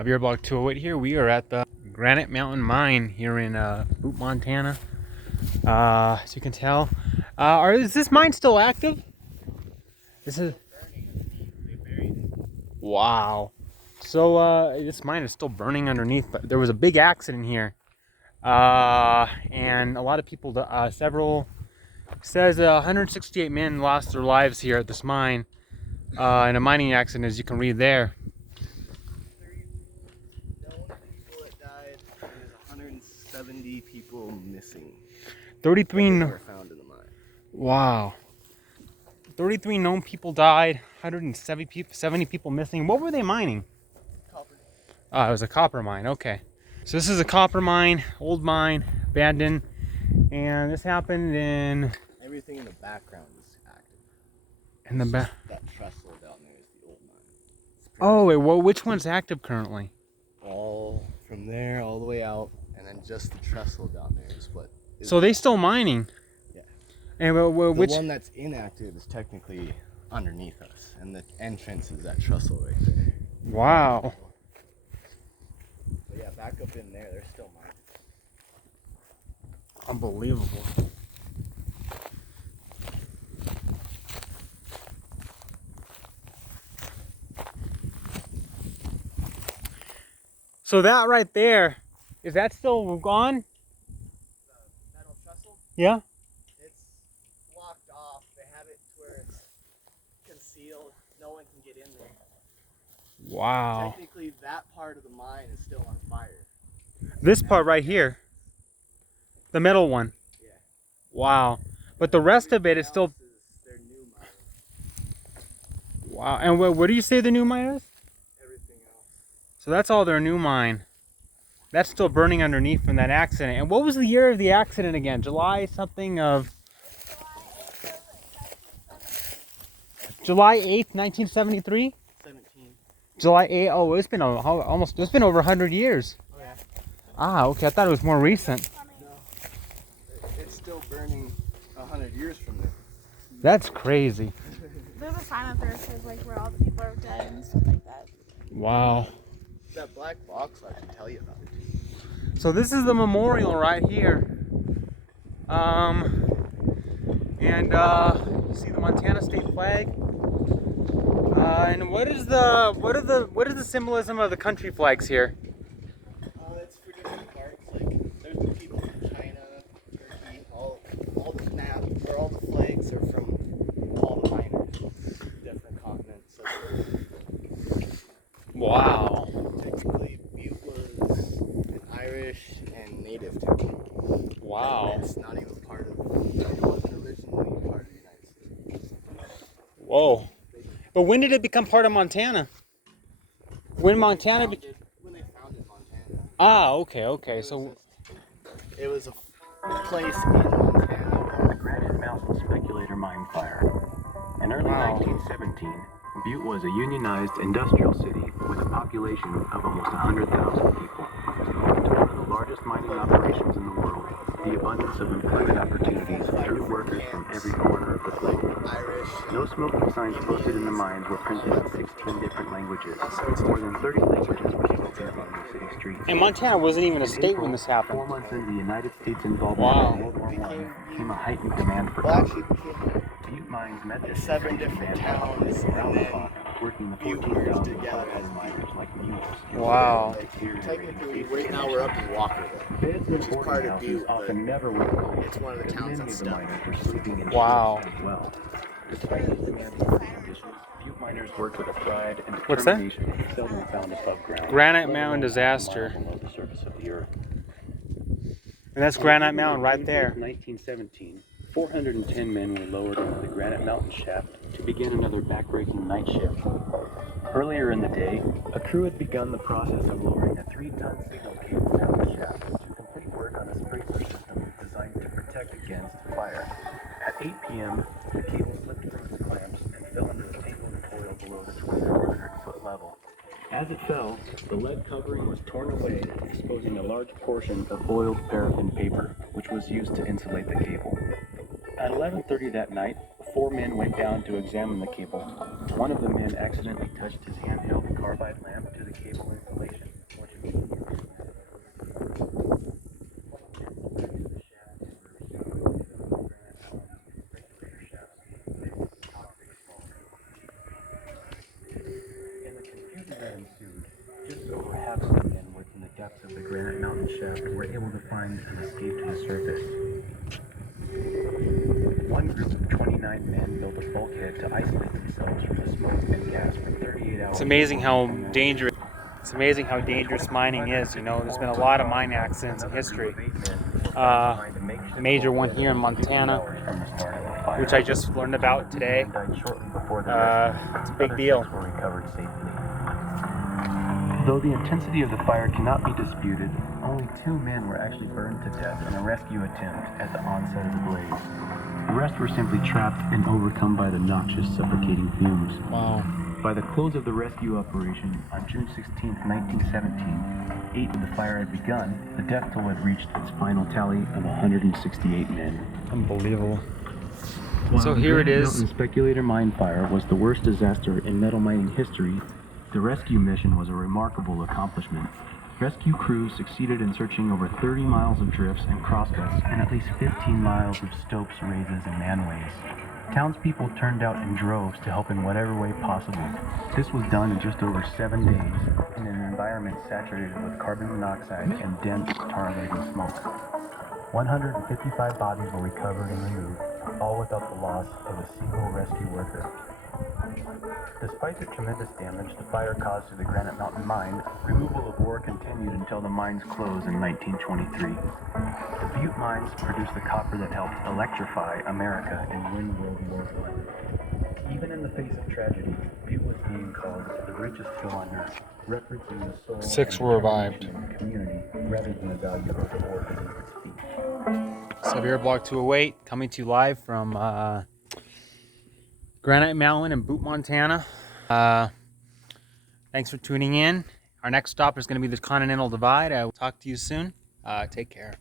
Javier Block 208 here. We are at the Granite Mountain Mine here in Butte, Montana. As you can tell, is this mine still active? This is wow. So this mine is still burning underneath, but there was a big accident here, and a lot of people, says 168 men lost their lives here at this mine in a mining accident, as you can read there. 170 people missing. 33 were found in the mine. Wow. 33 known people died, 170 people missing. What were they mining? Copper. It was a copper mine. Okay. So this is a copper mine, old mine, abandoned, and this happened in... Everything in the background is active. In the back. That trestle down there is the old mine. Oh, wait, well, which one's active currently? All from there all the way out, and then just the trestle down there is what. So they still mining? Yeah. And the which one that's inactive is technically underneath us, and the entrance is that trestle right there. Wow. But yeah, back up in there, they're still mining. Unbelievable. So that right there, is that still gone? The metal trestle? Yeah? It's blocked off. They have it to where it's concealed. No one can get in there. Wow. Technically, that part of the mine is still on fire. This part right here, the metal one. Yeah. Wow. But the rest of it is still... Their new mine. Wow. And what do you say the new mine is? Everything else. So that's all their new mine. That's still burning underneath from that accident. And what was the year of the accident again? July something of... July 8th, 1973? 17. July 8th. Oh, it's been it's been over 100 years. Oh yeah. Ah, okay. I thought it was more recent. No. It's still burning 100 years from there. That's crazy. There's a sign up there that says like where all the people are dead and stuff like that. Wow. That black box I can tell you about it. So this is the memorial right here. And you see the Montana state flag. And what is the symbolism of the country flags here? It's for different parts. Like there's the people from China, Turkey, all the map or all the flags are from all the miners, different continents. So Wow. technically, Butte was an Irish and Native technique. Wow. And it's not even part of. It wasn't originally part of the United States. Whoa. But when did it become part of Montana? When Montana became... When they founded Montana. Ah, okay. So It was a place in Montana. The Granite Mountain Speculator Mine Fire. In early 1917, Butte was a unionized industrial city with a population of almost 100,000 people. To one of the largest mining operations in the world, the abundance of employment opportunities drew workers from every corner of the globe. No smoking signs posted in the mines were printed in 16 different languages. More than 30 languages were spoken along the city streets. and Montana wasn't even a state when this happened. 4 months into the United States involvement Wow. in World War I came a heightened demand for Well, copper. actually, Butte mines met there's this 7 increasing different demand towns, around the and clock, working the Butte 14,000 merged together as miners like mules. Wow. technically, right now we're up in Walkerville, which is part of Butte, but often never were cold. it's one of the towns Many that's of the stuck. miners were sleeping in Wow. sheds as well. Despite these demanding working conditions, Butte miners worked with a pride and What's that? determination seldom found above ground. Granite let Mountain alone disaster. miles below the surface of the earth. And that's Granite Mountain right there. 1917, 410 men were lowered into the Granite Mountain shaft to begin another backbreaking night shift. Earlier in the day, a crew had begun the process of lowering a 3-ton signal cable down the shaft to complete work on a sprinkler system designed to protect against fire. At 8 p.m., the cable slipped from its clamps and fell into the tangled coil below the 2,400-foot level. As it fell, the lead covering was torn away, exposing a large portion of oiled paraffin paper, which was used to insulate the cable. At 11:30 that night, 4 men went down to examine the cable. One of the men accidentally touched his handheld carbide lamp to the cable insulation. just over half of the men working the depths of the Granite Mountain shaft were able to find an escape to the surface. One group of 29 men built a bulkhead to isolate themselves from the smoke and gas for 38 hours. It's amazing how dangerous. It's amazing how dangerous mining is. You know, there's been a lot of mine accidents in history. Major one here in Montana, which I just learned about today. It's a big deal. Though the intensity of the fire cannot be disputed, only 2 men were actually burned to death in a rescue attempt at the onset of the blaze. The rest were simply trapped and overcome by the noxious, suffocating fumes. Wow. By the close of the rescue operation on June 16, 1917, 8 of the fire had begun, the death toll had reached its final tally of 168 men. Unbelievable. While So the here it Granite is. Mountain Speculator Mine Fire was the worst disaster in metal mining history, the rescue mission was a remarkable accomplishment. Rescue crews succeeded in searching over 30 miles of drifts and crosscuts and at least 15 miles of stopes, raises, and manways. Townspeople turned out in droves to help in whatever way possible. This was done in just over 7 days in an environment saturated with carbon monoxide and dense tar-laden smoke. 155 bodies were recovered and removed, all without the loss of a single rescue worker. Despite the tremendous damage the fire caused to the Granite Mountain mine, removal of ore continued until the mines closed in 1923. The Butte mines produced the copper that helped electrify America and win World War I. Even in the face of tragedy, Butte was being called the richest hill on earth, referencing the soul 6 and were revived. determination of the community rather than the value of the ore beneath its feet. Severe Block 208 coming to you live from Granite Mountain in Butte, Montana. Thanks for tuning in. Our next stop is going to be the Continental Divide. I will talk to you soon. Take care.